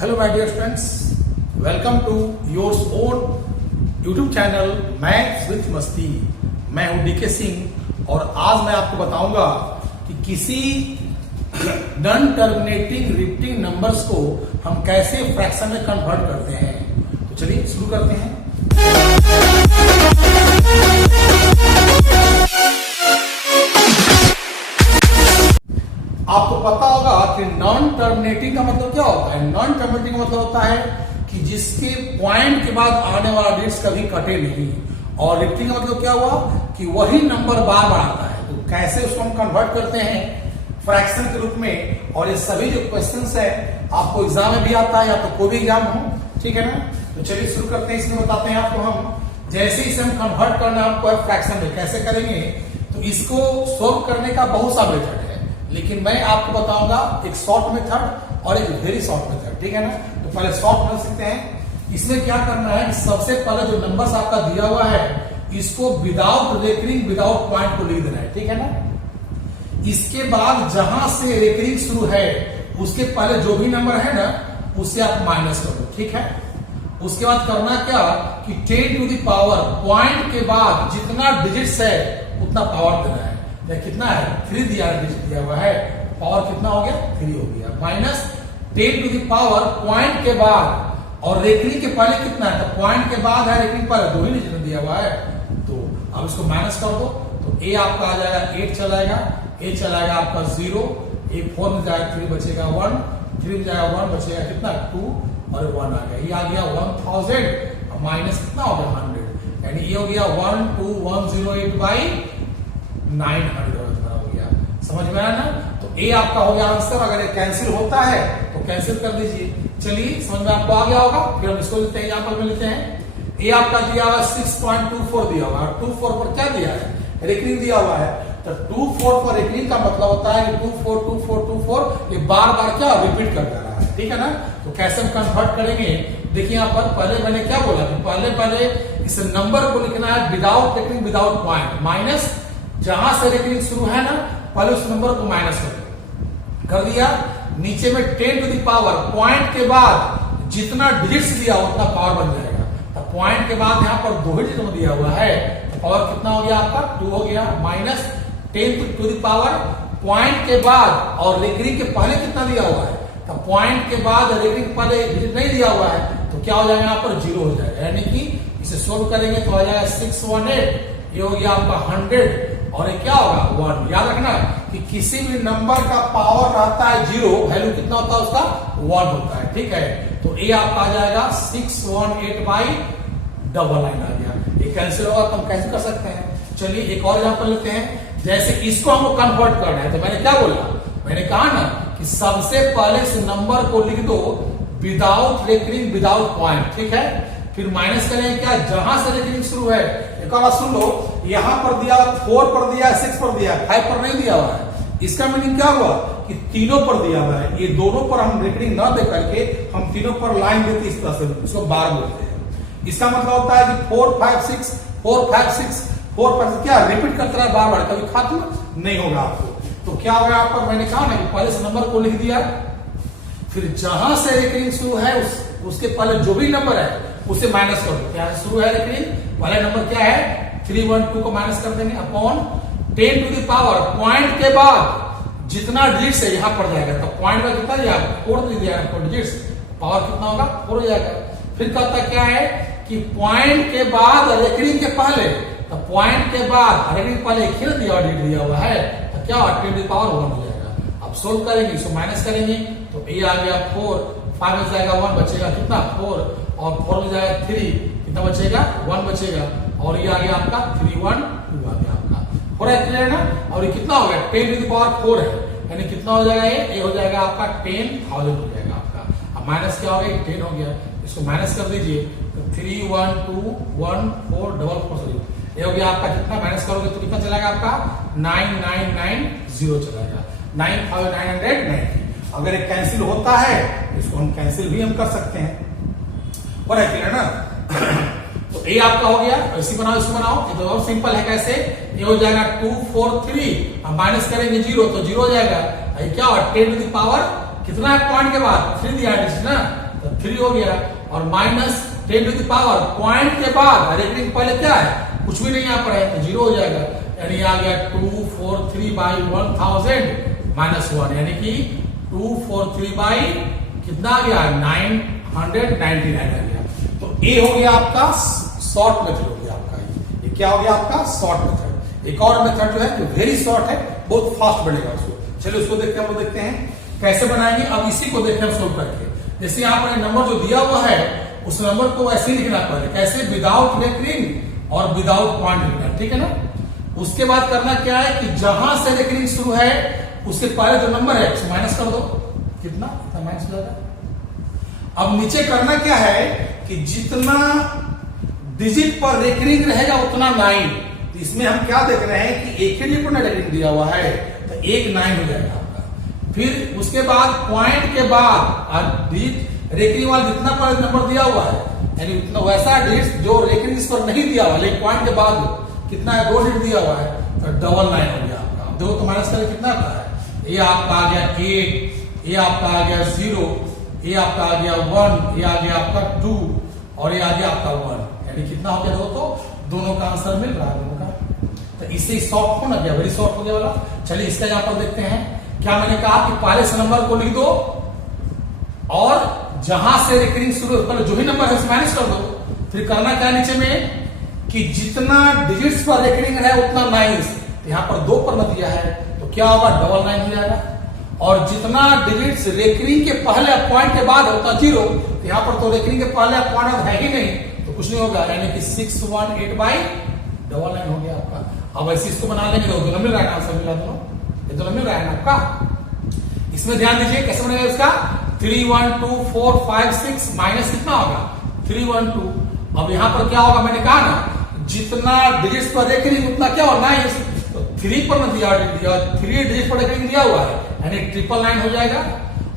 Hello my dear friends, welcome to yours own YouTube channel maths with Masti. मैं हूं DK Singh और आज मैं आपको बताऊंगा कि किसी नॉन टर्मिनेटिंग रिपीटिंग नंबर्स को हम कैसे फ्रैक्शन में कन्वर्ट करते हैं। तो चलिए शुरू करते हैं। आपको पता होगा कि नॉन टर्मिनेटिंग का मतलब क्या होता है। नॉन टर्मिनेटिंग का मतलब होता है कि जिसके पॉइंट के बाद आने वाला डिजिट्स कभी कटे नहीं, और रिपीटिंग का मतलब क्या हुआ कि वही नंबर बार बार आता है। तो कैसे उसको हम कन्वर्ट करते हैं फ्रैक्शन के रूप में। और ये सभी जो क्वेश्चंस है आपको एग्जाम में भी आता है या तो कोई भी एग्जाम हो, ठीक है ना। तो चलिए शुरू करते हैं। इसमें बताते हैं आपको हम जैसे इसे हम कन्वर्ट करना आपको फ्रैक्शन में कैसे करेंगे। तो इसको सोल्व करने का बहुत सा मेथड है, लेकिन मैं आपको बताऊंगा एक शॉर्ट मेथड और एक वेरी शॉर्ट मेथड, ठीक है ना। तो पहले शॉर्ट मेथड सीखते हैं। इसमें क्या करना है कि सबसे पहले जो नंबर्स आपका दिया हुआ है इसको विदाउट रेकरिंग विदाउट पॉइंट को लिख देना है, ठीक है ना। इसके बाद जहां से रेकरिंग शुरू है उसके पहले जो भी नंबर है ना उसे आप माइनस कर दो, ठीक है। उसके बाद करना क्या कि 10 टू द पावर पॉइंट के बाद जितना डिजिट्स है उतना पावर देना है। कितना है 3 दिया हुआ है, पावर कितना हो गया 3 हो गया, minus 10 to the power point के बाद और रेकरिंग के पहले कितना है, तो पॉइंट के बाद है रेकरिंग पहले दो ही डिजिट दिया हुआ है। तो अब इसको माइनस कर दो तो ए आपका आ जाएगा 8 चलाएगा, ए चलाएगा आपका 0, ए 4 में जाएगा 3 बचेगा 1, 3 में जाएगा 1 बचेगा कितना 2 और 1 आ गया। ये आ गया 1000 और माइनस कितना हो गया 100, यानी ये हो गया 12108 बाई 900 हो गया। समझ में आया ना। तो ए आपका हो गया आंसर। अगर ये कैंसिल होता है तो कैंसिल कर दीजिए। चलिए समझ में आपको आ गया होगा। फिर हम इसको लेते हैं, एग्जांपल में लेते हैं। ए आपका दिया हुआ 6.24 दिया हुआ है, 24 पर क्या दिया है रेकरिंग दिया हुआ है। तो 24 पर रेकरिंग का मतलब होता है कि 24 ये बार बार क्या रिपीट करता रहा है, ठीक है ना। तो कैसे हम कन्वर्ट करेंगे देखिए यहाँ पर। पहले मैंने क्या बोला कि पहले इस नंबर को लिखना है without recurring without point, minus जहां से रेकरिंग शुरू है ना पहले उस नंबर को माइनस कर दिया। नीचे में 10 टू द पावर पॉइंट के बाद जितना डिजिट्स दिया उतना पावर बन जाएगा। तो पॉइंट के बाद यहाँ पर 2 डिजिट दिया हुआ है तो पावर कितना हो गया आपका 2 हो गया, minus 10 to the power point के बाद और रेकरिंग के पहले कितना दिया हुआ है। तो पॉइंट के बाद रेकरिंग के पहले डिजिट नहीं दिया हुआ है तो क्या हो जाएगा यहाँ पर 0 हो जाएगा। यानी कि इसे सोल्व करेंगे तो आ जाएगा 618, ये हो गया आपका 100 और ये क्या होगा 1। याद रखना कि किसी भी नंबर का पावर रहता है 0, वैल्यू कितना होता है उसका 1 होता है, ठीक है। तो ए आपका आ जाएगा 618 बाई डबल लाइन आ गया। ये कैंसिल होगा तो हम कैंसिल कर सकते हैं। चलिए एक और एग्जांपल लेते हैं। जैसे इसको हमको कन्वर्ट करना है तो मैंने क्या बोला, मैंने कहा ना कि सबसे पहले इस नंबर को लिख दो विदाउट रेकरिंग विदाउट पॉइंट, ठीक है। फिर माइनस करेंगे क्या जहां से रेकरिंग शुरू है। एक और बात सुन लो, यहां पर दिया 4 पर दिया 6 पर दिया 5 पर नहीं दिया हुआ है। इसका मीनिंग क्या हुआ कि तीनों पर दिया हुआ है। ये दोनों पर हम रेकरिंग ना दे करके हम तीनों पर लाइन देते इस तरह से, इसको बार बोलते हैं। इसका मतलब होता है कि 4 5 6 4 5 6 4 5 क्या रिपीट करता रहा बार बार, कभी खत्म नहीं होगा आपको। तो क्या होगा यहाँ पर मैंने कहा ना कि पहले इस नंबर को लिख दिया, फिर जहां से रेकरिंग शुरू है उसके पहले जो भी नंबर है उसे माइनस कर दो। क्या शुरू है रेकरिंग पहला नंबर क्या है 312 को माइनस कर देंगे upon 10 to the power point के बाद जितना डिजिट्स है यहां पड़ जाएगा। तो पॉइंट में कितना दिया 4 दिया 4 डिजिट्स, पावर कितना होगा 4 हो जाएगा। फिर कहता क्या है कि पॉइंट के बाद रेकरिंग के पहले, तो पॉइंट के बाद रेकरिंग पहले खेल दिया डिजिट दिया हुआ है तो क्या 10 टू द पावर 1 हो जाएगा। अब सोल्व करेंगे इसको माइनस करेंगे तो ए आ गया 4, 5 में जाएगा 1 बचेगा कितना 4 और 4 में जाएगा 3 कितना बचेगा 1 बचेगा और ये आ गया आपका 312 आ गया आपका। हो रहा है क्लियर ना। और ये कितना हो गया 10 टू द पावर 4 है, यानी कितना हो जाएगा ये हो जाएगा आपका 10,000 हो जाएगा आपका। अब माइनस क्या हो गया 10 हो गया, इसको माइनस कर दीजिए तो 3121444 ये हो गया आपका। कितना माइनस करोगे तो कितना चलेगा आपका 9990 चलेगा 9990। अगर ये कैंसिल होता है इसको हम कैंसिल भी हम कर सकते हैं, और है ना। तो ए आपका हो गया, ऐसी बनाओ इसको बनाओ, ये तो और सिंपल है। कैसे ये हो जाएगा 243, अब माइनस करेंगे 0 तो 0 हो जाएगा। क्या 10 टू द पावर कितना है पॉइंट के बाद 3 दिया है ना, तो 3 हो गया, और minus 10 to the power point के बाद रेकरिंग पहले क्या है, कुछ भी नहीं यहाँ पर है, तो 0 हो जाएगा, यानी आ गया 243 बाई 1000 माइनस 1, यानी कि 243 बाई कितना आ गया 999 आ गया। तो ये हो गया आपका शॉर्ट मेथड हो गया आपका, ये क्या हो गया आपका शॉर्ट मेथड। एक और मेथड जो है जो वेरी शॉर्ट है, बहुत फास्ट बढ़ेगा उसको, चलिए उसको देखते हैं, हम लोग देखते हैं कैसे बनाएंगे। अब इसी को देखते हैं सोल्व करके, जैसे आपने नंबर जो दिया हुआ है उस नंबर को ऐसे लिखना पड़ेगा, कैसे विदाउट रेकरिंग और विदाउट पॉइंट लिखना, ठीक है ना। उसके बाद करना क्या है कि जहां से रेकरिंग शुरू है उससे पहले जो नंबर है उसको माइनस कर दो, कितना माइनस हो जाएगा। अब नीचे करना क्या है कि जितना डिजिट पर रेकरिंग रहेगा उतना 9, तो इसमें हम क्या देख रहे हैं कि एक ही डिजिट पर रेकरिंग दिया हुआ है, तो 1 9 हो जाएगा आपका। फिर उसके बाद पॉइंट के बाद डिजिट रेकरिंग वाला जितना पर नंबर दिया हुआ है, यानी उतना वैसा डिजिट जो रेकरिंग इस पर नहीं दिया हुआ, लेकिन पॉइंट के बाद कितना है 2 डिजिट दिया हुआ है, तो 999 हो गया आपका। देखो तो माइनस करके कितना आता है, ये आपका आ गया 8, ये आपका आ गया 0, ये आपका आ गया 1, ये आ गया आपका 2, और ये आ गया आपका 1, यानी कितना हो गया तो दोनों का आंसर मिल रहा है दोनों का। तो इससे शॉर्ट हो ना गया, वेरी शॉर्ट हो गया वाला। चलिए इसका यहाँ पर देखते हैं, क्या मैंने कहा कि पहले से नंबर को लिख दो और जहां से रेकरिंग शुरू पहले जो भी नंबर है उसे माइनस कर दो। फिर करना क्या नीचे में कि जितना डिजिट्स पर रेकरिंग है उतना 9, यहाँ पर 2 पर न दिया है तो क्या होगा 99 हो जाएगा, और जितना डिजिट्स रेकरिंग के पहले पॉइंट के बाद होता 0, तो यहाँ पर तो रेकरिंग के पहले पॉइंट है ही नहीं, तो कुछ नहीं होगा, यानी कि 618 बाई 99 हो गया आपका। अब ऐसे इसको बना लेंगे तो दोनों मिल रहा है, आंसर मिला दोनों, ये दोनों मिल रहा है ना आपका। इसमें ध्यान दीजिए कैसे बनेगा इसका, 3 1 2 4 5 6 माइनस कितना होगा 3 1 2। अब यहाँ पर क्या होगा, मैंने कहा ना जितना डिजिट्स पर रेकरिंग उतना क्या होगा 9, तो 3 पर न दिया, 3 डिजिट पर रेकरिंग दिया हुआ है, यानी 999 हो जाएगा,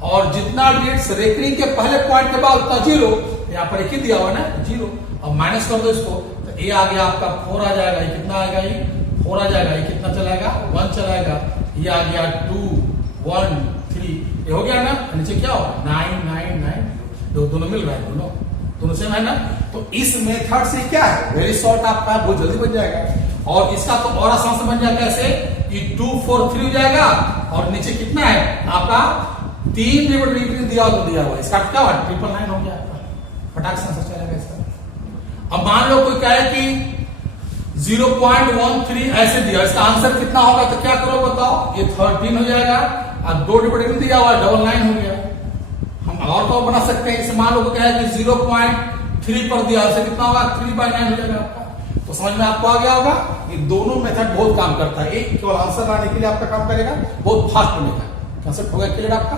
और जितना डिजिट्स रेकरिंग के पहले पॉइंट के बाद उतना 0, यहाँ पर एक ही दिया हुआ ना 0। अब माइनस कर दो इसको, तो ये आ गया आपका 4 आ जाएगा, ये कितना आएगा, ये 4 आ जाएगा, ये कितना चलाएगा 1 चलाएगा, ये आ गया 2 1 3, ये हो गया ना, नीचे क्या होगा 999, दोनों मिल रहा है, दोनों सेम है ना। तो इस मेथड से क्या है वेरी शॉर्ट आपका बहुत जल्दी बन जाएगा, और इसका तो और आसान से बन जाएगा कैसे कि 2 4 3 हो जाएगा, और नीचे कितना है आपका 3 रेकरिंग दिया हुआ, इसका क्या हुआ 999 हो गया आपका, फटाक से आंसर चलेगा इसका। अब मान लो कोई कहे कि 0.13 ऐसे दिया, इसका आंसर कितना होगा, तो क्या करो बताओ, ये 13 हो जाएगा, और 2 डिजिट दिया हुआ 99 हो गया। हम और तो बना सकते हैं, इसे मान लो क्या है कि 0.3 पर दिया, उसे कितना होगा 3/9 हो जाएगा आपका। तो समझ में आपको आ गया होगा, ये दोनों मेथड बहुत काम करता है, एक केवल आंसर लाने के लिए आपका काम करेगा, बहुत फास्ट बनेगा। कंसेप्ट हो गया क्लियर आपका।